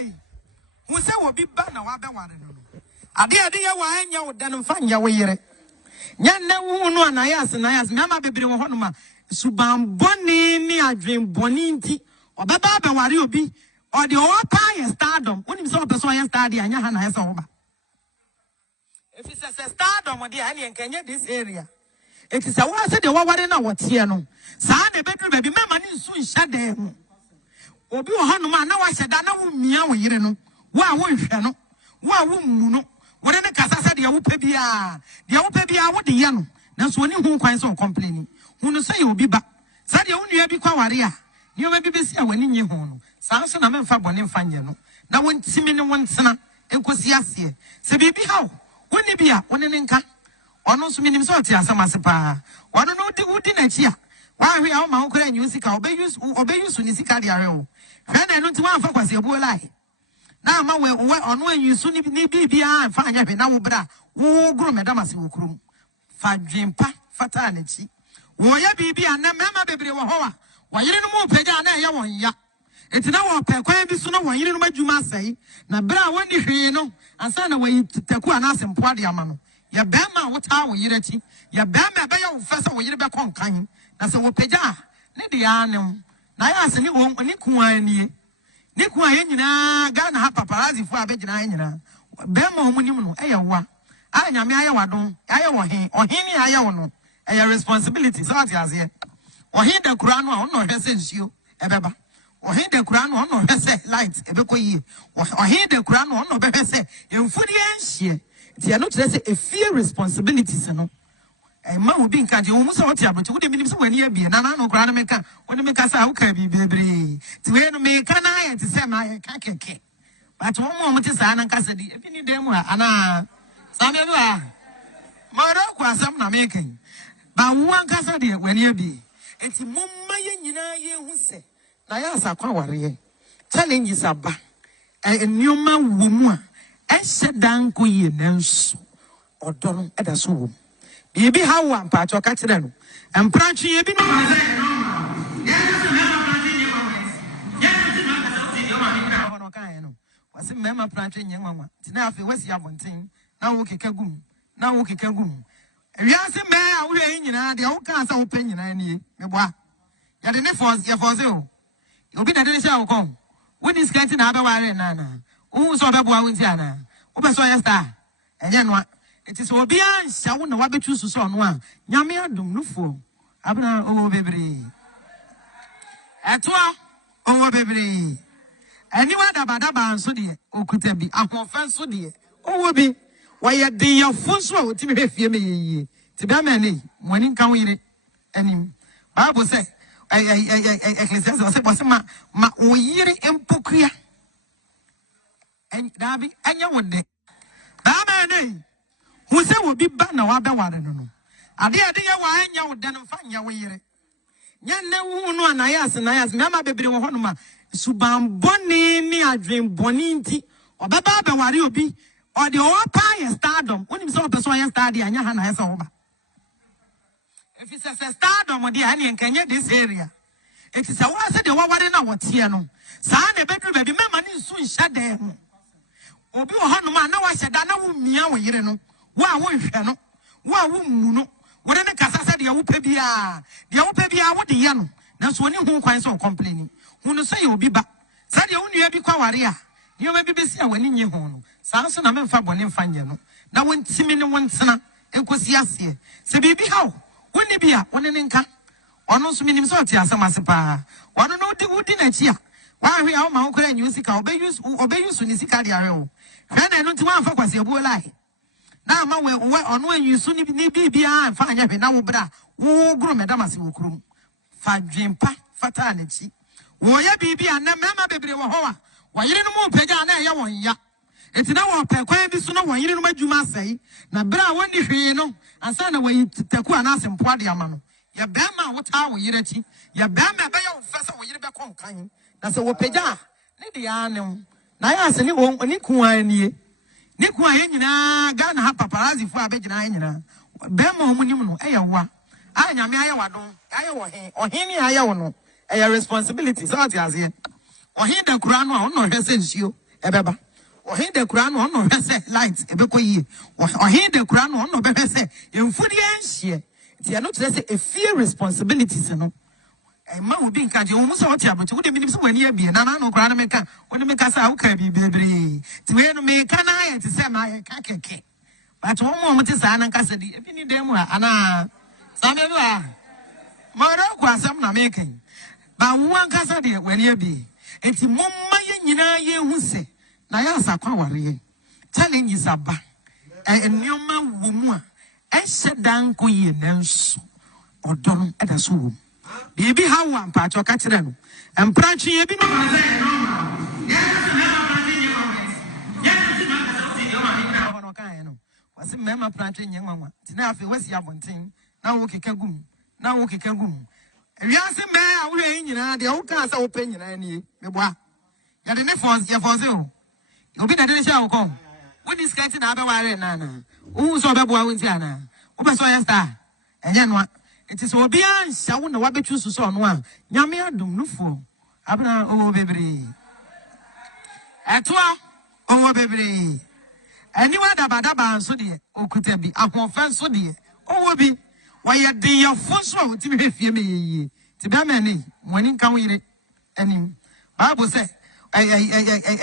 nay. Who say will be banner wa be one. Adia wa enya wo dan mfa nya wo yere. Nya na wo no Nayas mama bebre wo honoma. Suban boni ni adwen boni nti. Obeba be ware obi. Or the opa stardom. When you saw person stardom anya ha na yesa wo ba. If it's a stardom or the any Kenya this area. It is a one said the waware na what here no. Sa na bedru baby mama ni nsu nhya dan. Obi wo honoma na wa hyeda na wo mia wo yere no. Wa wo nhwe no. Wa wo mu no. Wo de kasa sa de wo pa bia. De wo pa bia wo de ye no. Na so oni hu kwan so complaining. Hu no say obi ba. Sa de wo nua bi kwa ware a. Ni o bi besi a wani nye hu no. Sa so na memfa bone mfa nye no. Na won timi ne won tena enkosi ase. Se bibi hawo. Woni bia woni ne nka. Ono so minim so oti asama pa. Ono no udi na chi a. Wa hwe a wo ma wo kra nyu sika obeyusu ni sika de are wo. Hwe na no ti wa fa kwase ebuo lai. Na ma we ono anyusu ni bibia fa anya hwe na wo bra wo gro medamase wo krom. Fa dwempa fata na chi. Wo ya bibia na mema bebre wo ho a. Wa yire no mu pagya na ye won ya. Eti na wo pe kwan bi so no wo yire no madwuma asai. Na bra woni hwe no ansa na wo taku anasempo ade ama no. Ya bema wota wo yire chi. Ya bema be ya wo fesa wo yire be kon kan. Na se wo pagya ne de ya nem. Na ya se ni wo ni kuan nie. Ni kuan ye nyina Ghana ha paparazzi fu abegyina nyina. Bema ho munim no e ye wa. A nyame aye wadon. Aye wo he. Ohin ni aye wo no. E your responsibility. So what you say? Ohin da kura no a ono hwese nsuo ebeba. Ohin da kura no ono hwese light ebekoyie. Ohin da kura no ono behwese emfudi enhie. Ti ano tire say a fear responsibilities no. E ma obi nka je omu so what ya bro. Wo de minim so wani abie na no kura no meka. Woni meka sa wo ka bi bebre. Ti we no meka na aye ti say ma aye ka keke. But wo ti sa na nka sa di ebi ni dem a ana sa me ba. Ma ro kwa sam na meka. Ba wo nka sa de wani abie. Enti momma ye nyina ye hu se na ya asakwa ware challenges aba enioma wo mu a ehyedan ko ye nanso odo no eda so wo bibi hawo ampa cho ka kire no empratwe ye bi no ma se wasi mema pratwe nye mama tina afi wasi abonten na wo keka gum Wiase me a wo hwe nyina de wo kan sa wo pe nyina nie meboa ya de ne force o obi na de se a wo kom wo dis kanti na aba ware na wo so beboa wo nti ana wo be so ya star enye no it is obi an hya wo na wa betu suso no a nyame adom nufo abna o bebre eto o bebre ani wa da nso de okuta bi ahofa nso de o bi Why de ya funso a wotimi hwefie me yeye ti ba ma ni woni nka wo yire anim Bible say Ecclesiastes say ma wo yire empokua en dabi anya wonde ba ma ni hu se wo bi ba na wa be ware no no ade ya wa anya wo de no fa nya wo yire nya na hu no Nayas mama bebre wo honoma suban boni ni adwen boni nti obeba be ware obi or the opa stardom. When you saw person stardom, anya ha na yesa wo ba. If it's a stardom or the any Kenya this area. It is a one said the waware na what here no. Sa na bedru baby mama ni nsu nhya dan. Obi wo hanoma na wa hyeda na wo mia wo yire no. Wa wo hwe no. Wa wo mu no. Wo de kasa said de wo pa bia. De wo pa bia wo de ye no. Na so oni hu kwan so complaining. Hu no say obi ba. Said ye wo nua bi kwa ware a. Ni o ma bi besi a wani nye hu no. Sa so na memfa bone mfa nye no. Na won timi ne won tena enkosi ase. Se bibi hawo. Woni bia woni ne nka. Ono so minim so oti asama se pa. Ono no udi na chi a. Wa hwe a wo ma wo kra nyu sika obeyusu ni sika de are wo. Hwe na no ti wan fa kwase ebuo lai. Na ma we ono anyusu ni bibia fa anya hwe na wo bra. Wo gro medamase wo krom. Fa dwempa fata na chi. Wo ya bibia na mema bebre wo ho a. Wa yire no mu pagya na ye won ya. Enti na wo pe kwan bi so no won yire no madwuma asai. Na bra woni hwe no ansa na wo taku anasempo ade ama no. Ya bema wota wo yire chi. Ya bema be ya wo fesa wo yire be kon kan. Na se wo pagya ne de ya ne. Na ya se ni wo ni kuan nie. Ni kuan ye nyina Ghana ha paparazzi fu abegyina nyina. Bema ho munim no e ye wa. A nyame aye wadon. Aye wo he. Ohin ni aye wo no. E your responsibility. So what you say? Ohin da kura no a ono hwese nsuo ebeba ohin de kura no no hwese light ebekọ yie ohin de kura no no behwese emfudi enhie ti ya no tire say a fear responsibilities no ma obi nka je omu so oti abochi wo de minim so wani abie na no kura na meka woni meka sa wo ka bi bebre ti we no meka na aye ti say ma aye ka keke but wo mo ti sa na nka sa di ebi ni dem a ana sa me ba ma ro kwa asam na meka ba wo nka sa de wani abie enti momma ye nyina ye hu se na ya asakwa ware challenges aba enioma wo mu a ehyedan ko ye nanso odon eda so wo bibi hawa mpacho ka kire no empranchi ye bi no wasi mema planche nyenwa tina afi wesi abonten na wo keka gum ewiase me a wo ye nyina de wo ka sa wo pe nyina ni meboa ya de ne fonse o obi na de sha wo ko wo discuss na abeware na wo so beboa wo nti ana wo be so ya star enye no it is obi ansha wo na wabetu suso no a nyame adom nufo abna o bebre etoa o bebre aniwa dabadaba nso de okuta bi ahofa nso de o bi waye de yefo so a wotimi hwefie me yeye ti ba mani woni nka wo yire anim bible say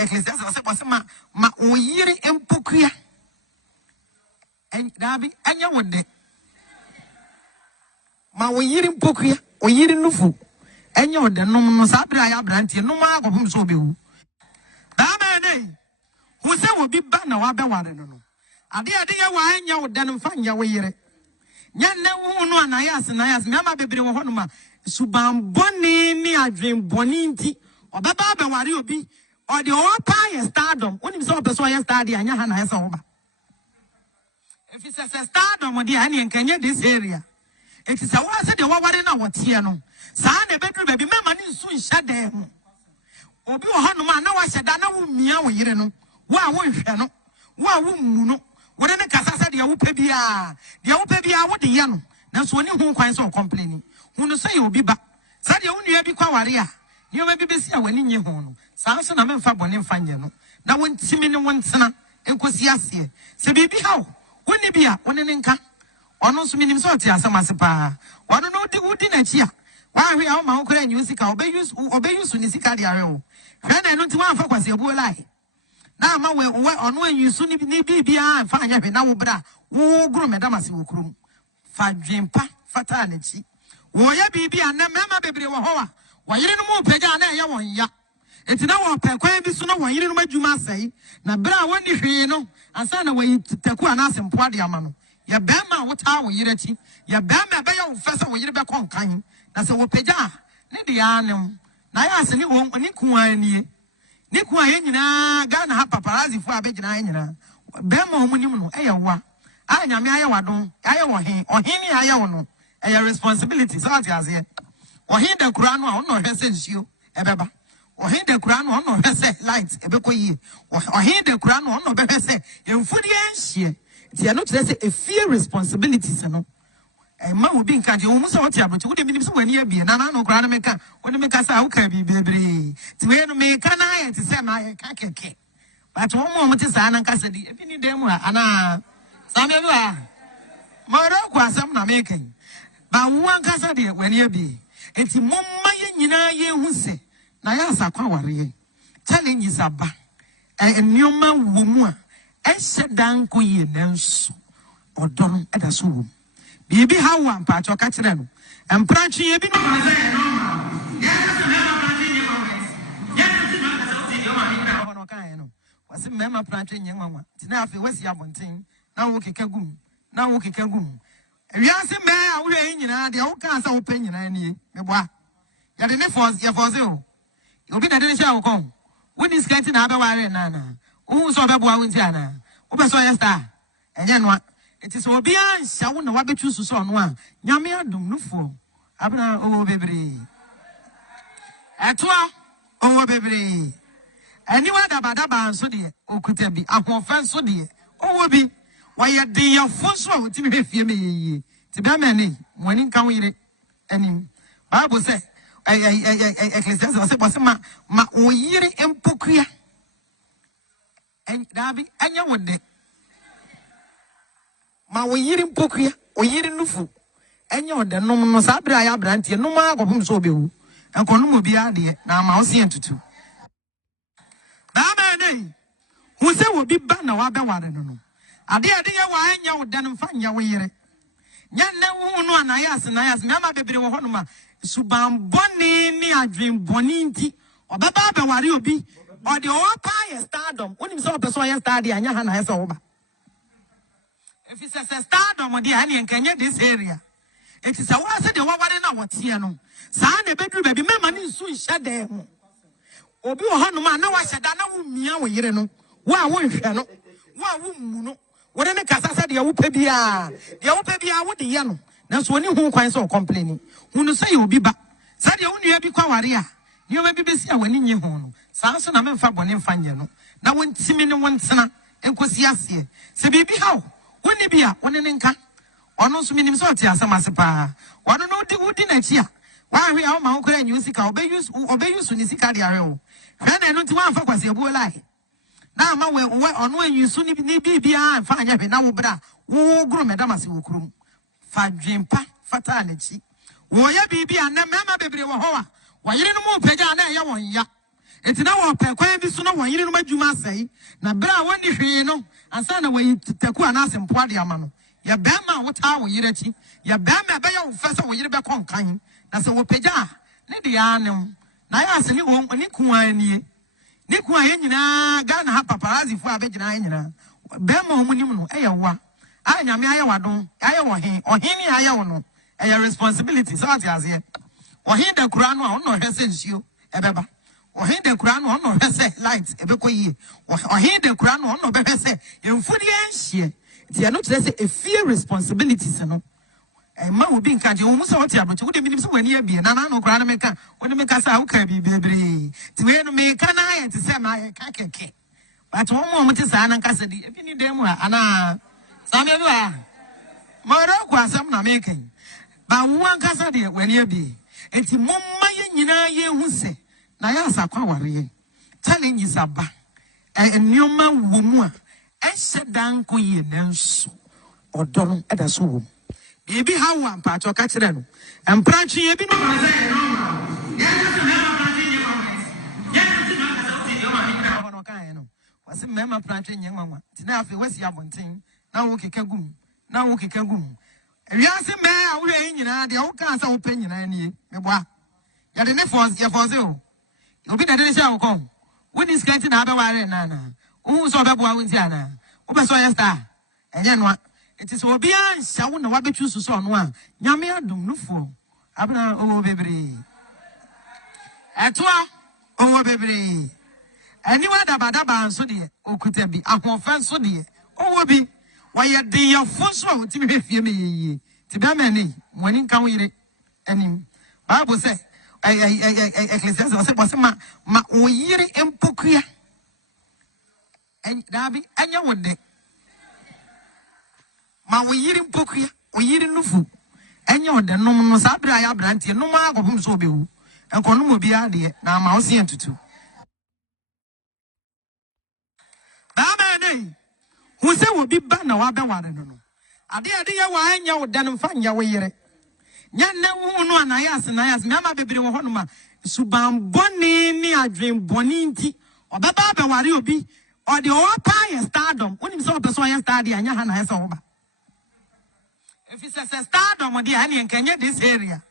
ecclesiastes say ma o yire empokua en dabi anya wonde ma wo yiri mpokua o yiri nufu enye o de num no sabra ya brantie num agopum so bewu da ma nei hu se wo bi ba na wa be ware no ade ye wa anya o de no fa nya wo yire nya ne hu no anayas me ama bebre wo hono ma suban boni ni adwen boni nti obaba be ware obi o de o pa ye stardom onim se o be so ye stardom anya ha na ye se wo ba if it's a stardom de ani enkanye this area. It is a was said the water na what here no. Sa na bedru baby mema ni nsu nhya dan ho. Obi wo hanu ma na wa hyeda na wo mia wo yire no. Wo a wo hwe no. Wo a wo mu no. Wo ne kasa sa de wo pa bia. De wo pa bia wo de ye no. Na so oni hu kwan so complaining. Hu no say obi ba. Sa de wo nua bi kwa ware a. Ni o bi besi a wani nye ho no. Sa so na memfa bone mfa nye no. Na wo ntimi ne wo ntena enkosi ase. Se bibi ha wo. Woni bia woni ne nka. Ono so minim so ti asamase pa ono no udi na chi a wa hwe a ma okora nyu sika obeyusu ni sika dia rewo hwe na no ti wa fa kwase ebuo lai na ma we ono anyusu ni bibia fa anya hwe na wo bra wo gro medamase wo krom fa dwempa fata na chi wo ya bibia na mema bebre wo ho wa yire no mu pagya na ye won ya enti na wo pekwan bi so na wo yire no madwuma asai na bra woni hwe no ansa na wo taku anasempo ade ama no ya bema wota wo yire chi ya bema be ya wo fesa wo yire be kon kan na se wo pagya ne de anem na ya se ni wo ni kuan ni kuan ye nyina ga na ha paparazzi fu abegyina nyina bema wo munim no eya wa a nyame aye wadon aye wo hen ohen ni aye wo no eya responsibility so ati aze ohen da kura no a ono hwese nsuo ebeba ohen da kura no ono hwese light ebekọ yie ohen da kura no ono be hwese emfudi enhie ti ya no tire say a fear responsibilities no ma obi nka je omu so oti abochi wo de minim so wani abie na no kura na meka woni meka sa wo ka bi bebre ti we no meka na aye ti say ma aye ka keke but wo mo ti sa na nka sa di ebi ni dem a ana sa me ba ma ro kwa asam na meka ba wo nka sa de wani abie enti momma ye nyina ye hu se na ya asakwa ware challenges aba enioma wo mu a ehyedan ko ye nanso odon eda so wo bibi hawa mpacho ka kire no empranchi ye bi no wasi mema planche nyenwa tina afi wesi abonten na wo keka gum ewiase me a wo ye nyina de wo ka sa wo pe nyina ni meboa ya de ne force o obi na de sha wo kon wo ni skati na abeware na wo so beboa wo nti ana wo be so ya star enye no it is obi ansha wo na wabetu suso no a nyame adom nufo abna o bebre etoa o bebre aniwa dabadaba nso de okuta bi ahofa nso de o bi waye de yefo so a wotimi hwefie me yeye ti ba mani woni nka wo yire anim bible say ecclesiastes say ma o yire empokua dabi anya wode ma wo yiri mpokua o yiri nufu anya wode nom no sa bra ya brante nom agopum so obewu enkono mo bia de na ma wo se entutu ba nei hu se wo bi ba na wa be ware no ade ye wa anya wode no mfa nya wo yire nya na wo no Nayas me ma bebre wo hono ma suban boni ni adwen boni nti obaba be ware obi or the opa ye stardom onim so person ye star dia anya ha na ye so ba if it's a stardom o dia anya nkanye this area it is a wa se de wa ware na wote no sa na bedru ba bi mema ni nsu nhye de ho obi wo hono ma na wa hyeda na wo mia wo yire no wa wo nhwe no wa wo mu no wo ne kasa se de wo pa bia wo de ye no na so oni hu kwan so complaining hunu se ye obi ba sa de wo nua bi kwa ware a ni o ma bi besi a wani nye ho no sa so na memfa bone mfa nye no na wontimi ne wontena enkosi ase se bibi hawo woni bia woni ne nka ono so minim so ti asem ase pa wono no udi na chi a wa hwe a ma nkora nyu sika obeyusu ni sika dia hwe o hwe na no ti wa mfa kwase ebuo lai na ma we ono anyusu ni bibia mfa anya hwe na wo bra wo gro medamase wo krum fa dwempa fata na chi wo ya bibia na mema bebre wo ho a wa yire no mu pagya na ye won ya etina wo pe kwan bi so no wo yire no madwuma asai na bra woni hwe no ansa na wo taku anase mpo de ama no ya bema wo ta wo yire chi ya bema be ya wo fesa wo yire be konkan na se wo pagya ne de anem na ya ase ni wo ni kuan ni kuan ye nyina Ghana ha paparazzi fu abegyina ye nyina bema wo munim no e ye wa anyame aye wadon aye wo hen ohini aye wo no e ye responsibility so ati aze ohin da kura no a ono hwese nsuo ebeba ohin da kura no ono hwese light ebekoyie ohin da kura no ono behwese emfudi enhie ti ya no kire se a fear responsibilities no e ma obi nka je wo musa wote abroche wo de minim se wani abie na no kura no meka wo de meka sa wo ka bi bebre ti we no meka na aye ti se ma aye ka keke but wo mo ti sa na nka se di ebi ni dem a ana sa me bi wa ma ro kwa sam na meka ba wo nka sa de wani abie enti momma ye nyina ye hu se na ya asakwa ware challenges aba enioma wo mu a ehyedan ko ye nanso odono eda so wo ebi hawa mpa to ka kire no empratwe ye bi no ma se no ya se me ma pratwe ye ma ya se me ka se ti ye ma ni ka hono kan no wase me ma pratwe ye nwanwa tina afi wasi abonten na wo keka gum Ewiase me a wo hwe nyina de wo kan sa wo pe nyina nie meboa ya de ne force o obi na de sha wo kon woni skati na abeware na wo so beboa wo nti ana wo be so yesta enye no enti so obi an sha wo na wa betu so so no a nyame adom nufo abna o bebre etoa o bebre ani wa da badaba nso de okuta bi ahonfa nso de o bi why de your foso ti be fie me ye ti be mani woni nkan wo yire anim Bible say Ecclesiastes say ma wo yire empokua en dabi anya wode ma wo yire empokua wo yire nufu anya wode nom no sa bra ya brante nom agopum so obewu enkono mo bia de na ma wo se entutu ba mani hu se wo bi ba na wa be ware no ade ye wa anya wo dan mfa nya wo yire nya na wo no Nayas me ma bebre wo hono ma suban boni ni adwen boni nti obaba be ware obi or the opa ye stardom onim so person ye star dia anya ha na ye so ba if it's a stardom o dia anya nkanye this area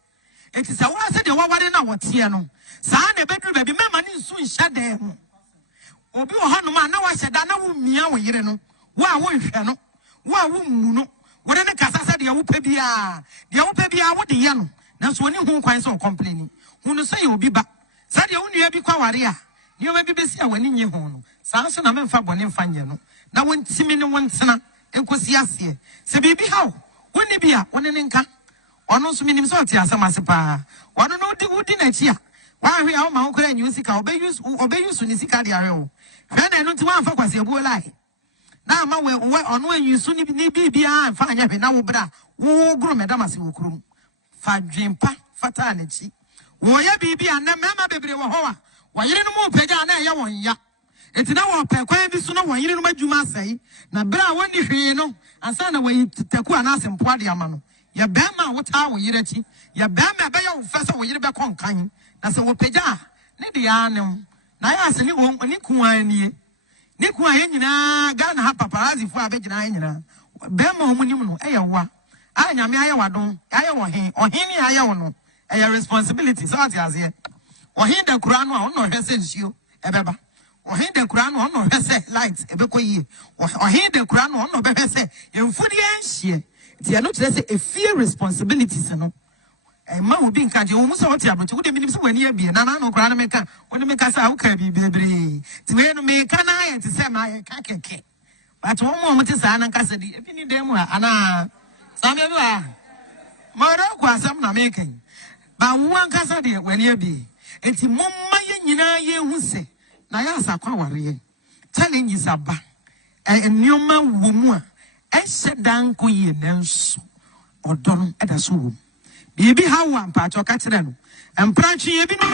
it is a wa se de wa ware na wote no sa na bedru ba bi mema ni nsu nhye de ho obi wo hono ma na wa hyeda na wo mia wo yire no wa wo nhwe no wa wo mu no wo ne kasa se de wo pa bia wo de ye no na so oni hu kwan so complaining hunu se ye obi ba sa de wo nua bi kwa ware a ni o ma bi besi a wani nye ho no sa so na memfa bone mfa nye no na wontimi ne wontena enkosi ase se bibi hawo woni bia woni ne nka ono so minim so ti asem ase pa wono no udi na chi a wa hwe a ma nkora nyu sika obeyusu ni sika de are o hwe na no ti wa mfa kwase ebuo lai na ma we ono anyusu ni bibia mfa anya hwe na wo bra wo gro medamase wo krum fa dwempa fata na chi wo ya bibia na mema bebre wo ho a wa yire no mu pagya na ye won ya Eti na wo pe kwan bi so no wo yire no madwuma asai na bra woni hwee no ansa na wo taku anasempo ade ama no ya bema wo taa wo yire chi ya bema be ya wo fa so wo yire be konkan na se wo pagya ne de ya ne na ya se ni wo ni kuan ni kuan ye nyina Ghana ha paparazzi fu abegyina ye nyina bema wo munim no e ye wa a nyame aye wadon aye wo hen ohini aye wo no e ye responsibility so ati azie ohin da kura no a wo no hwese nsuo ebeba ohin da kura no no hwese light ebekoyie ohin da kura no no behwese emfudi enhie ti ya no kire se a fear responsibilities no ma wo bi nka je wo muso wote abroche wo de minim se wani abie na no kura no meka woni meka sa wo ka bi bebre ti we no meka na aye ti se ma aye ka keke but wo mo mte sa na nka se di ebi ni dem a ana sam ye bi wa ma ro kwa asam na meka ba wo anka sa de wani abie enti momma ye nyina ye hu se Nayas Husband challenges aba enioma wo mu a ehyedan ko ye nanso odon eda so wo bibi hawa mpa cho ka kire no empranche ye bi no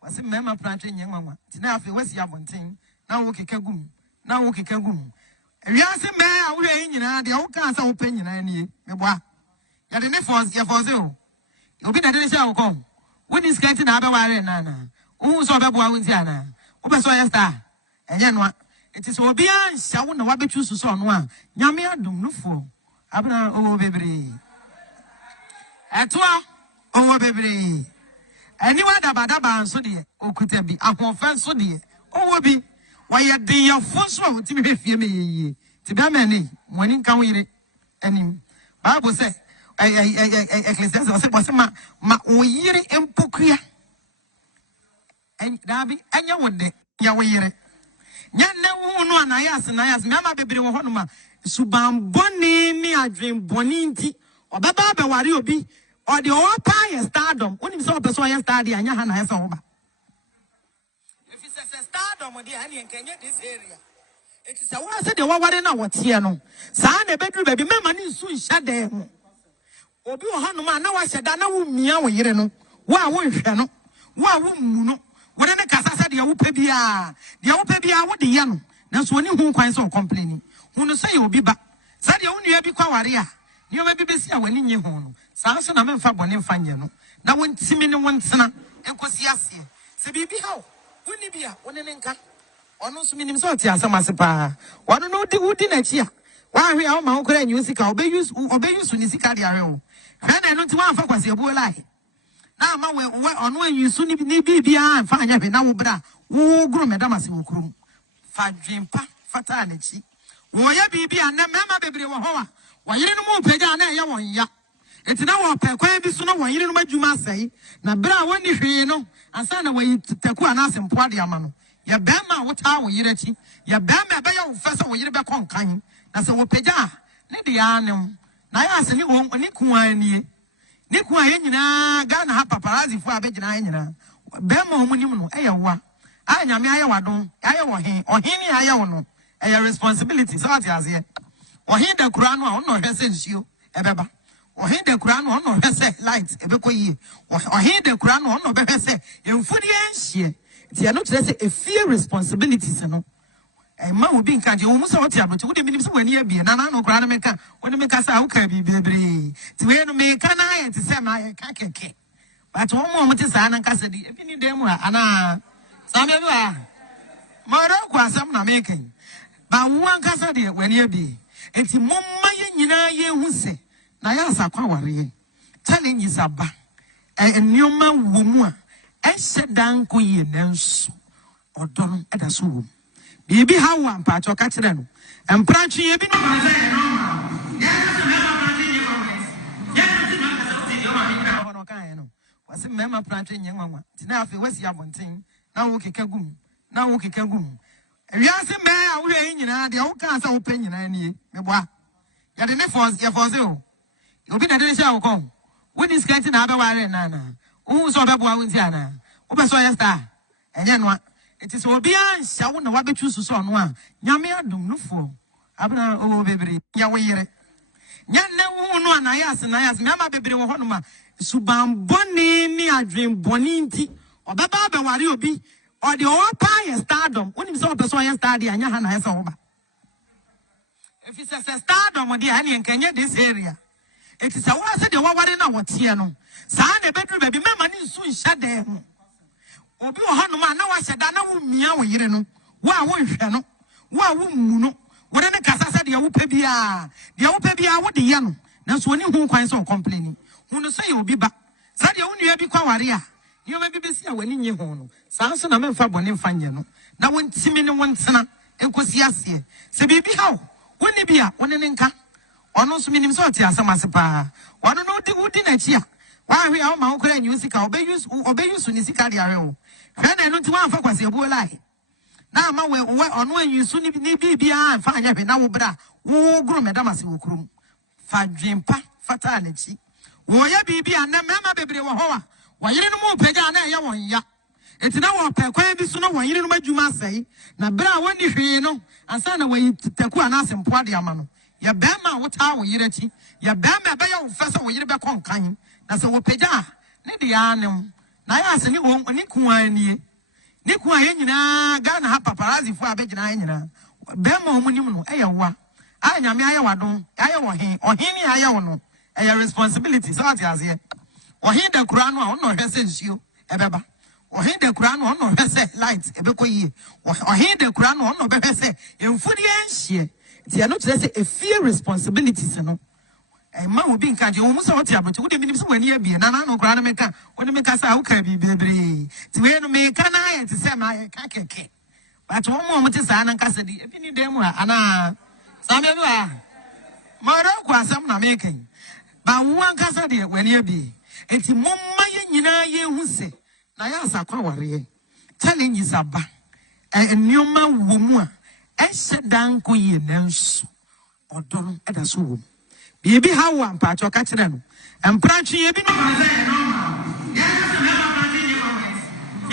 wase mema planche nyenwa tina afi wasi abonten na wo keka gum ewiase me a wo hwe nyina de wo kan sa wo pe nyina nie meboa ya de ne force ya force o obi na de sha wo kom when is getting na abeware na wo so obeboa wo nti ana wo be so yesta enye no it is obi an sha wo na wa betu so so no a nyame adum nufo abna o bebre etoa o bebre ani wa dabadaba nso de okuta bi ahofa nso de o bi wa ye den ya fo so a wotimi hwefie me yeye ti ba mani woni nka wo yire anim Bible say Ecclesiastes say ma wo yire empokua en dabi anya wonde ya wo yire nya na hu no Nayas me ama bebre wo hono ma suban boni ni adwen boni nti obaba be ware obi or the all pie stardom onim so person ye stardom anya ha na esa wo ba if it's a stardom dey ani enkenye this area it is a one say the waware na wotie no saa na bedru baby mema ni nsu nhya dan ho obi wo hanu ma na wa hyeda na wo mia wo yire no wa wo nhwe no wa wo mu no wo ne kasa sa de wo pa bia wo de ye no na so oni hu kwan so complaining hu no say obi ba sa de wo nua bi kwa ware a ni o bi besi a wani nye hu no saa so na memfa bone mfa nye no na wontimi ne wontena enkosi ase se bibi ha woni bia woni ne nka ono so minim so ti asama pa wono no udi na chi a wa hwe a o ma ho kora nyu sika obe use ni sika de are o hwe na no ti wa fa kwase ebu lai na ma we ono anyusu ni bibia fa anya hwe na wo bra wo guru medamase wo kurum fa dwempa fata na chi wo ya bibia na mema bebre wo ho wa yire no mu pagya na ye won ya etina wo pe kwan bi so no wo yire no madwuma asai na bra woni hwe no ansa na wo taku anasempo ade ama no ya bema wo taa wo yire chi ya bema be ya wo fa so wo yire be konkan na se wo pagya ne de ya ne na ya se ni wo ni kuan ye nyina Ghana ha paparazzi fu abegyina ye nyina bema wo munim no e ye wa a nyame aye wadon aye wo hen ohini aye wo no e ye responsibility so ati azie ohin da kura no a no hwese nsuo ebeba ohin da kura no no hwese light ebekoyie ohin da kura no no behwese emfudi enhie ti ya no kire se a fear responsibilities no ma wo bi nka je wo muso wote abroche wo de minim se wani abie na no kura no meka woni meka sa wo ka bi bebre ti we no meka na aye ti se ma aye ka keke but wo mo mte sa na nka se di ebi ni dem a ana sam ye ba ma ro kwa asam na meka ba wo anka sa de wani abie enti momma ye nyina ye hu se Nayas Husband challenges aba enioma wo mu a ehyedan ko ye nanso odon eda so wo bibi hawa mpa cho ka kire no empranche ye bi no wase mema planche nyenwa tina afi wasi abonten na wo keka gum ewiase me a wo hwe nyina de wo kan sa wo pe nyina nie meboa ya de ne force ya force o obi na de sha wo kom when is getting na abeware na wo so obeboa wo nti ana wo be so yesta enye no it is obi an sha wo na wa betu so so no a nyame adum nufo abna o bebre ya wo yire nya na wo no Nayas me ama bebre wo ho no ma suban boni ni adwen boni nti obaba be ware obi or the opa ye stardom onim so person ye star dey anya ha na ye so oba if it's a stardom dey ani enkenye this area it is a wa say the waware na wote no sa na bedru ba bi mema ni nsu nhya dan ho obi wo hanu ma na wa hyeda na wo mia wo yire no wa wo nhwe no wa wo mu no wo ne kasa se de wo pa bia wo de ye no na so oni hu kwan so complaining hunu say obi ba sa de wo nua bi kwa ware a you may be busy when in your home. Sans and I'm for one in Fanyano. Now, when Timmy one son, and Cosiasia, say, baby, how? When they be a one in Inca? Or no meaning sorty as a massapa. One no the wood in a cheer. Why we are my uncle and music, obey you soon is a cardiaro. Then I don't want for was a boy lie. Now, my way on when you soon be and find every now, bra, woo, groom, Madamas, woo, groom. Fat dream, pa, fatality. Woya baby and then Mamma baby were. Why you no pega na ya won ya enti na wo pe kwan bi so no won yire no madwuma sai na bra woni hwe no ansa na won taku ana asempo ade ama no ya ba ma wo ta wo yire ti ya ba ma ba ya wo fa so wo yire be kon kan na se wo pega ne de ya nem na ya se ni won ni kuan ni kuan ye nyina ga na ha paparazzi fu abegina nyina be ma ho nim no e ye wa a nyame aye wadon aye wo he ohini aye wo no e your responsibility so ati azie ohin da kura no no hwese nsuo ebeba ohin da kura no no hwese light ebekoyie ohin da kura no no behwese emfudi enhie ti ano kire se a fear responsibilities no e ma obi nka je wo musa wote abote wo de minim se wani abie na no kura no meka woni meka sa wo ka bi bebre ti we no meka na aye ti se ma aye ka keke but wo mo te sa na nka se di ebi ni dem a ana sa me bi wa ma ro kwa asam na meka ba wo anka sa de wani abie eti momma ye nyina ye hu se na ya asakwa ware challenges aba enioma wo mu a ehye dan ko ye nanso odon eda so wo bi ha wo ampa cho ka kire no empratwe ye bi no ma se no ya se mema prantwe ye ma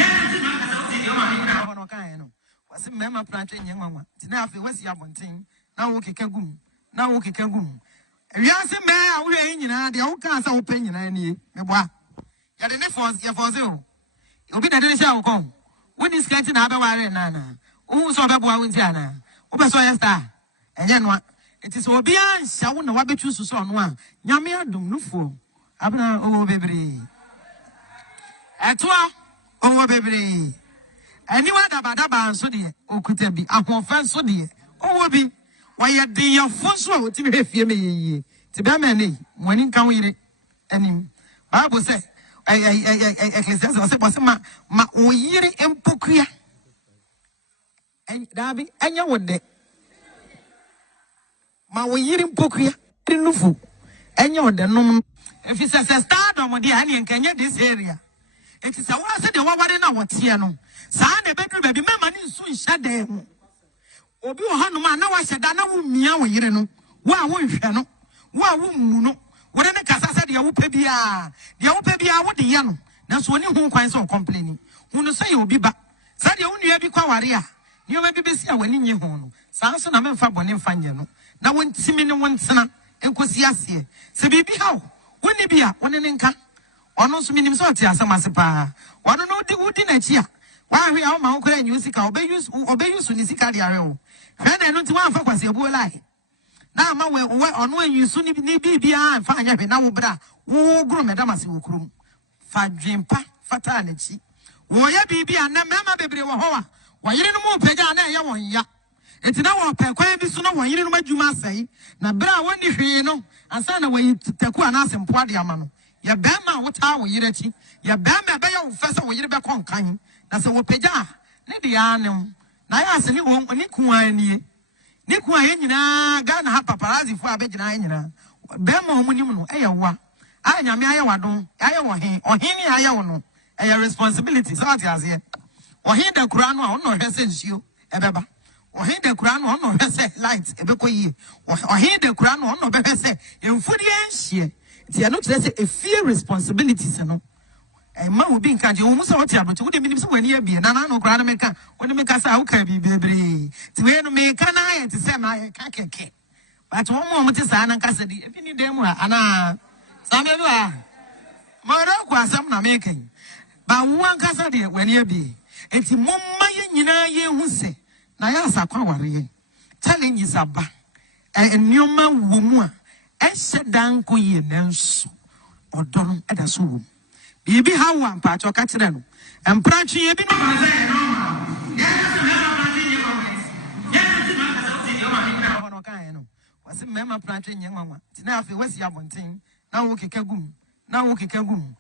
ya se na ka se ye ma ni na no kan no wase mema prantwe ye nwanwa tina afi wasi abonten na wo keka gum Riasi me a wo hwe nyina de wo kan sa wo pe nyina ni meboa ya de ne force o obi na de sha wo kon wo ni skate na abeware na wo so beboa wo nti ana wo be so yes star enye no enti so obi an sha wo na wa betu so so no a nyame adom nufuo abna o bebre eto o bebre ani wa daba nso de okuta bi ahofa nso de o bi why ya de ya fonso a ti be fie me ye ti be ma ni woni kan yire anim Bible say Ecclesiastes say ma o yire empokua en dabi anya wode ma o yire empokua nufu anya wode num if it's a stardom dey ani enkenye this area it is a wa say the waware na wote no sa na bedru ba bi mema ni nsu nhya dan ho obi wo hanu ma na wa hyeda na wo mia wo yire no wa wo nhwe no wa wo mu no wo ne kasa se de wo pa bia wo de ye no na so oni hu kwan so complaining hunu say obi ba sa de wo nua bi kwa ware a ni o ma bi besi a wani nye hu no sa so na memfa bone mfa nye no na won timi ne won tena enkosi ase se bibi hawo woni bia woni ne nka ono so minim so te asama pa wono no di na chi a wa hwe a ma okra nyu sika obeyu ni sika de are o hwe na no ti wan fa kwase abuo lai na ma we ono anyu su ni bibia fa anya hwe na wo bra wo gro medamase wo krum fa dwempa fata na chi wo ya bibia na mema bebre wo ho wa yire no mu pega na ye won ya enti na wo pe kwan bi so na wo yire no madwuma sai na bra woni hwe no ansa na wo taku ana asempo ade ama no ya bema wo ta wo yire chi ya bema be ya wo fa so wo yire be kon kan na se wo pega ne de ya nem na ya se ni won ni kuan ye nyina ga na ha paparazzi fu abegina nyina be ma omunim no e ye wa a nyame aye wadon aye wo he ohini aye wo no e your responsibility so ati azie ohin da kura no a ono hwese nsuo ebeba ohin da kura no ono hwese light ebekoyie ohin da kura no ono be hwese emfudi enhie ti ano kire se a fear responsibilities no ma obi nka je wo musa wote abote wo de minim se wani abie na no kura na meka woni meka sa wo ka bi bebre ti we no meka na aye ti se ma aye ka keke but wo mo te sa na nka se di ebi ni dem a ana sa me bi a Maroko asam na making. But one casa de when ye be. Eti mumma yina ye huse. Nayas Husband. Telling is a ba. And new man woman. Eshe dan ko ye nanso. Odon edaso. Bibi how one patch or catching. And Prachi ye be no. Was it Mama planting young mamma? Now if you was Yabontin, now okay kagum, now okay kagum.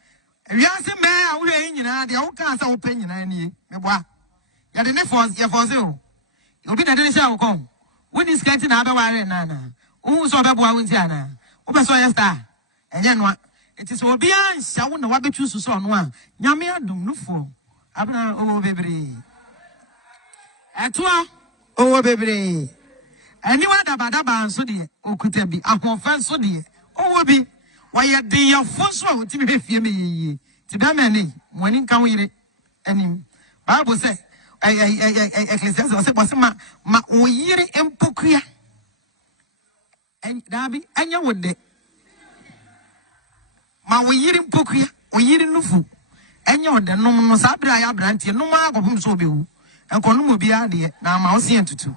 And you ask a man, the old cancer opinion, any, Yeboah. You're the nefos, your for zero. You'll be the dinner come. When is getting out of Nana? Who saw the boy with Jana? Who saw your star? And then what? It is all beyond, so I wonder what we choose to saw one. Yamia do no for. Abna, oh, baby. At what? Oh, baby. Anyone about that band so dear, or could there be a confess so dear? Oh, be why you did your first one to be fear me to be many when in come with it. And Bible say, I ma oyere empokria and Dabi, and you would de ma oyere empokria, oyere nufu, and you're the no sabra ya branch, no mago whom so be, and Columbo be idea, now mouse to two.